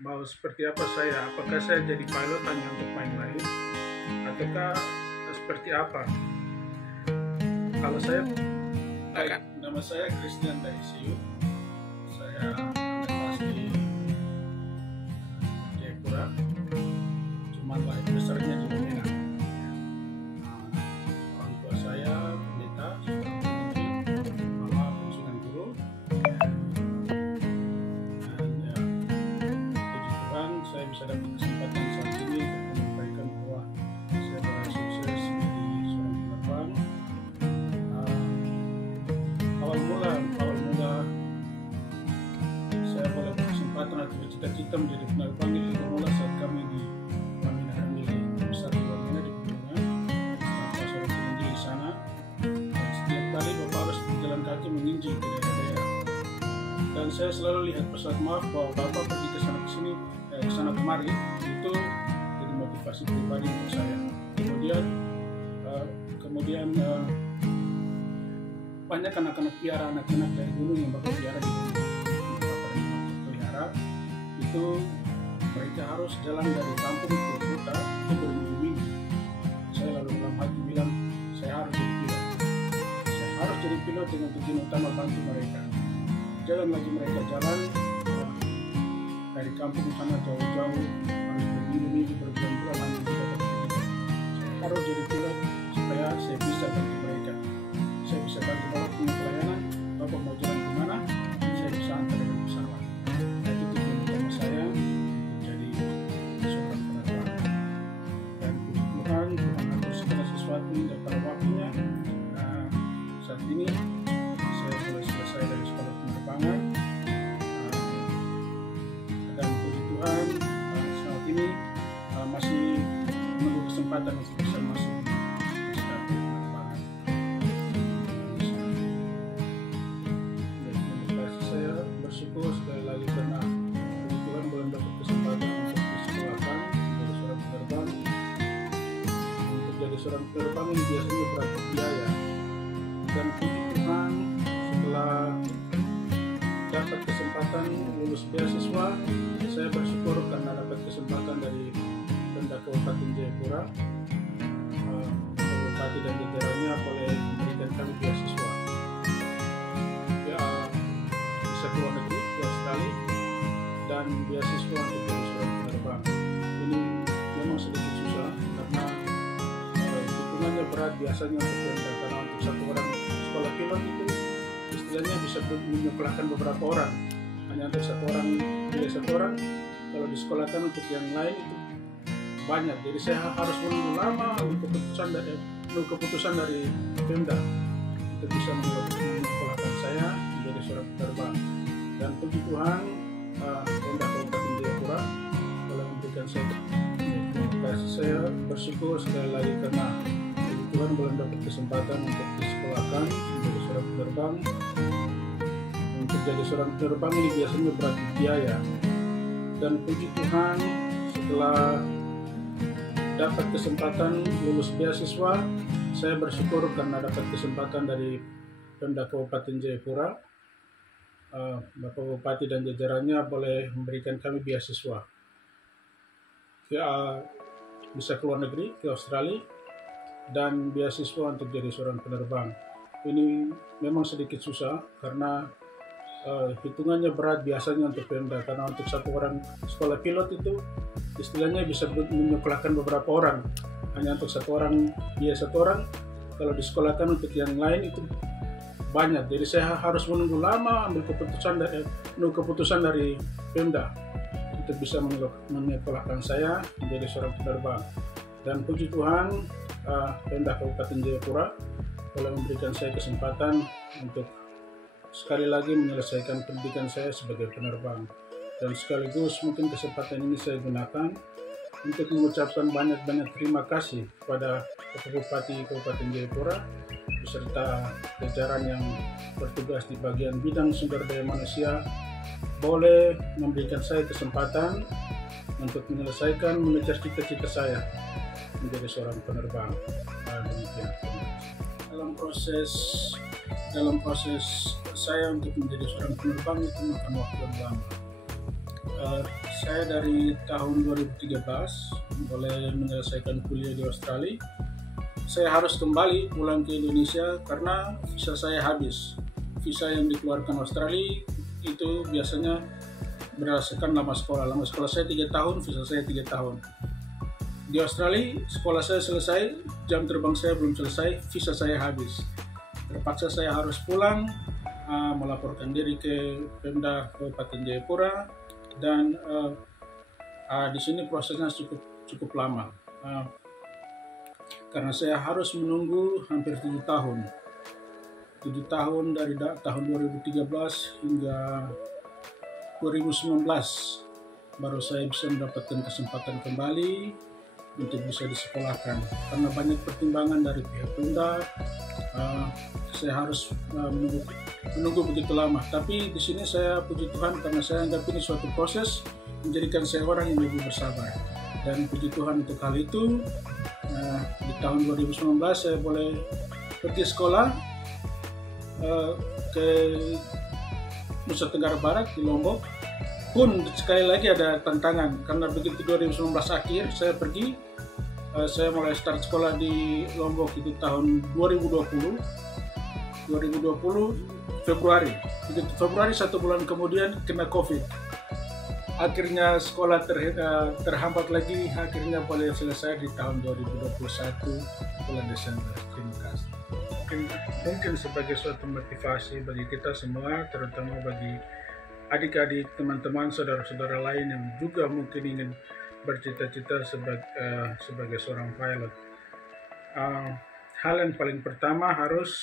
mau seperti apa saya? Apakah saya jadi pilot hanya untuk main-main, ataukah seperti apa? Kalau saya, baik, nama saya Christian dari Siu. Saya anak asli Jayapura, cuman lahir besarnya di Lumina. Orang tua saya pendeta, mama pensiunan guru. Saya bisa dapat kesempatan saat ini untuk menyampaikan bahwa saya berhasil sukses menjadi seorang penerbang. Awal mula saya boleh berkesempatan atau bercita-cita menjadi penerbang itu bermula saat kami di Wamena Hamili, besar di Wamena di Pegunungan. Bapak seorang penginjil di sana, dan setiap kali Bapak harus berjalan kaki menginjil ke daerah-daerah. Dan saya selalu lihat pesan maaf bahwa Bapak pergi ke sana kesana kemari itu jadi motivasi pribadi untuk saya. Kemudian banyak anak-anak piara, anak-anak dari gunung yang Bapak piara di gunung. Bapak pelihara itu mereka harus jalan dari kampung ke kota itu berminggu-minggu. Saya lalu dalam hati bilang saya harus jadi pilot. Saya harus jadi pilot dengan tujuan utama bantu mereka. Jangan lagi mereka jalan dari kampung sana jauh-jauh harus berminggu-minggu berbulan-bulan hanya untuk dapat pendidikan. Saya harus jadi pilot supaya saya bisa bantu mereka. Saya bisa bantu Bapak punya pelayanan. Bapak mau jalan kemana, saya bisa antar dengan pesawat. Itu tujuan utama saya untuk jadi seorang penerbang. Dan puji Tuhan, Tuhan atur segala sesuatu hingga pada waktunya. Saat ini saya sudah selesai dari sekolah penerbangan. Saat ini masih menunggu kesempatan untuk bisa masuk di stadion penerbangan. Saya bersyukur sekali lagi karena Tuhan belum dapat kesempatan untuk disekolahkan menjadi seorang penerbang. Untuk jadi seorang penerbang ini biasanya berat biaya. Dan puji Tuhan setelah dapat kesempatan lulus beasiswa, saya bersyukur karena dapat kesempatan dari Pemda Kabupaten Jayapura. Bupati dan jajarannya boleh memberikan kami beasiswa. Bisa ke luar negeri, ke Australia, dan beasiswa untuk jadi seorang penerbang. Ini memang sedikit susah karena hitungannya berat biasanya untuk Pemda, karena untuk satu orang sekolah pilot itu istilahnya bisa menyekolahkan beberapa orang. Hanya untuk satu orang, kalau disekolahkan untuk yang lain itu banyak. Jadi saya harus menunggu lama untuk keputusan dari Pemda untuk bisa menyekolahkan saya menjadi seorang penerbang. Dan puji Tuhan, Pemda Kabupaten Jayapura telah memberikan saya bersyukur sekali lagi karena puji Tuhan belum dapat kesempatan untuk disekolahkan menjadi seorang penerbang. Untuk jadi seorang penerbang ini biasanya berat biaya. Dan puji Tuhan setelah dapat kesempatan lulus beasiswa, saya bersyukur karena dapat kesempatan dari Pemda Kabupaten Jayapura. Bapak Bupati dan jajarannya boleh memberikan kami beasiswa. Bisa ke luar negeri, ke Australia, dan beasiswa untuk jadi seorang penerbang. Ini memang sedikit susah karena hitungannya berat biasanya untuk Pemda, karena untuk satu orang sekolah pilot itu istilahnya bisa menyekolahkan beberapa orang. Hanya untuk satu orang, kalau disekolahkan untuk yang lain itu banyak. Jadi saya harus menunggu lama ambil keputusan dari Pemda untuk bisa menyekolahkan saya menjadi seorang penerbang. Dan puji Tuhan, Pemda Kabupaten Jayapura telah memberikan saya kesempatan untuk sekali lagi menyelesaikan pendidikan saya sebagai penerbang. Dan sekaligus mungkin kesempatan ini saya gunakan untuk mengucapkan banyak-banyak terima kasih kepada Bapak Bupati Kabupaten Jayapura beserta jajaran yang bertugas di bagian bidang sumber daya manusia boleh memberikan saya kesempatan untuk menyelesaikan mengejar cita-cita saya menjadi seorang penerbang. Demikian. Dalam proses saya untuk menjadi seorang penerbang itu makan waktu yang lama. Eh, saya dari tahun 2013 mulai menyelesaikan kuliah di Australia. Saya harus kembali pulang ke Indonesia karena visa saya habis. Visa yang dikeluarkan Australia itu biasanya berdasarkan lama sekolah. Lama sekolah saya 3 tahun, visa saya 3 tahun. Di Australia, sekolah saya selesai, jam terbang saya belum selesai, visa saya habis. Terpaksa saya harus pulang, melaporkan diri ke Pemda Kabupaten Jayapura, dan di sini prosesnya cukup lama. Karena saya harus menunggu hampir 7 tahun. 7 tahun dari tahun 2013 hingga 2019 baru saya bisa mendapatkan kesempatan kembali untuk bisa disekolahkan. Karena banyak pertimbangan dari pihak Pemda, saya harus menunggu begitu lama. Tapi di sini saya puji Tuhan karena saya anggap ini suatu proses menjadikan saya orang yang lebih bersabar. Dan puji Tuhan untuk hal itu. Di tahun 2019 saya boleh pergi sekolah ke Nusa Tenggara Barat di Lombok. Pun sekali lagi ada tantangan karena begitu 2019 akhir saya pergi, saya mulai start sekolah di Lombok itu tahun 2020 Februari. Begitu Februari, 1 bulan kemudian kena COVID. Akhirnya sekolah terhambat lagi, akhirnya boleh selesai di tahun 2021 bulan Desember. Terima kasih. Mungkin sebagai suatu motivasi bagi kita semua, terutama bagi adik-adik, teman-teman, saudara-saudara lain yang juga mungkin ingin bercita-cita sebagai seorang pilot. Hal yang paling pertama harus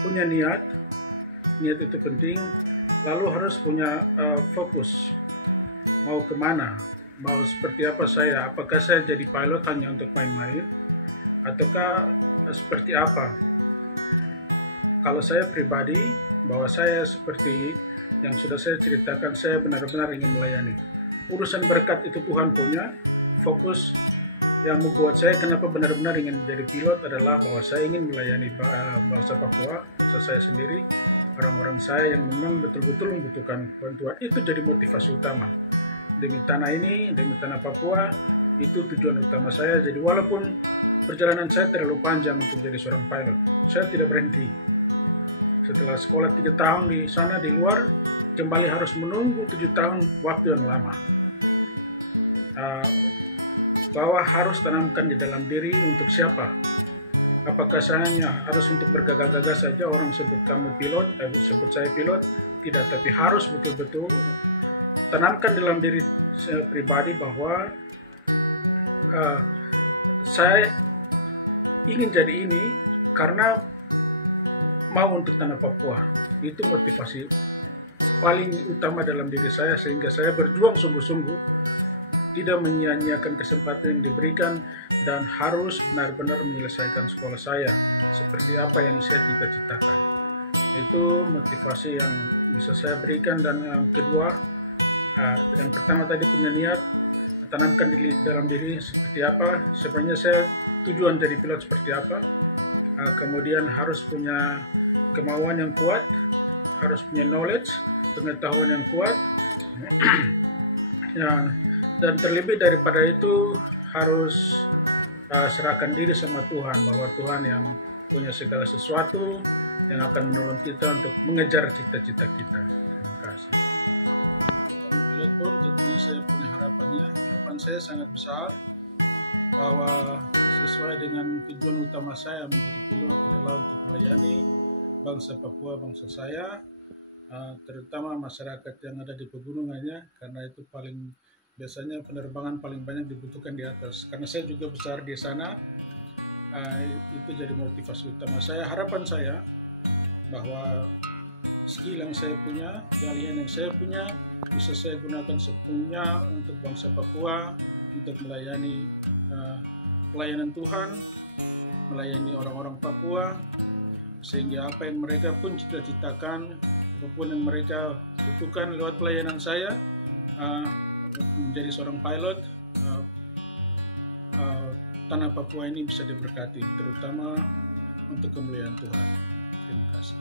punya niat itu penting, lalu harus punya fokus, mau kemana, mau seperti apa saya, apakah saya jadi pilot hanya untuk main-main, ataukah seperti apa. Kalau saya pribadi, bahwa saya seperti yang sudah saya ceritakan, saya benar-benar ingin melayani. Urusan berkat itu Tuhan punya. Fokus yang membuat saya kenapa benar-benar ingin menjadi pilot adalah bahwa saya ingin melayani bangsa Papua, bangsa saya sendiri, orang-orang saya yang memang betul-betul membutuhkan bantuan. Itu jadi motivasi utama. Demi tanah ini, demi tanah Papua, itu tujuan utama saya. Jadi walaupun perjalanan saya terlalu panjang untuk jadi seorang pilot, saya tidak berhenti. Setelah sekolah 3 tahun di sana, di luar, kembali harus menunggu 7 tahun, waktu yang lama. Bahwa harus tanamkan di dalam diri untuk siapa. Apakah saya harus untuk bergagah-gagah saja, orang sebut kamu pilot, sebut saya pilot? Tidak, tapi harus betul-betul tanamkan dalam diri saya pribadi bahwa saya ingin jadi ini karena mau untuk tanah Papua. Itu motivasi paling utama dalam diri saya, sehingga saya berjuang sungguh-sungguh, tidak menyia-nyiakan kesempatan yang diberikan, dan harus benar-benar menyelesaikan sekolah saya seperti apa yang saya cita-citakan. Itu motivasi yang bisa saya berikan. Dan yang kedua, yang pertama tadi punya niat, tanamkan dalam diri seperti apa, sebenarnya saya tujuan jadi pilot seperti apa. Kemudian harus punya kemauan yang kuat, harus punya knowledge, pengetahuan yang kuat. Dan terlebih daripada itu harus serahkan diri sama Tuhan, bahwa Tuhan yang punya segala sesuatu, yang akan menolong kita untuk mengejar cita-cita kita. Terima kasih. Pilot pun tentunya saya punya harapan saya sangat besar, bahwa sesuai dengan tujuan utama saya menjadi pilot adalah untuk melayani bangsa Papua, bangsa saya, terutama masyarakat yang ada di pegunungannya, karena itu biasanya penerbangan paling banyak dibutuhkan di atas. Karena saya juga besar di sana, itu jadi motivasi utama saya. Harapan saya bahwa skill yang saya punya, keahlian yang saya punya, bisa saya gunakan sepenuhnya untuk bangsa Papua, untuk melayani pelayanan Tuhan, melayani orang-orang Papua, sehingga apa yang mereka pun cita-citakan, apapun yang mereka butuhkan lewat pelayanan saya, menjadi seorang pilot, tanah Papua ini bisa diberkati, terutama untuk kemuliaan Tuhan. Terima kasih.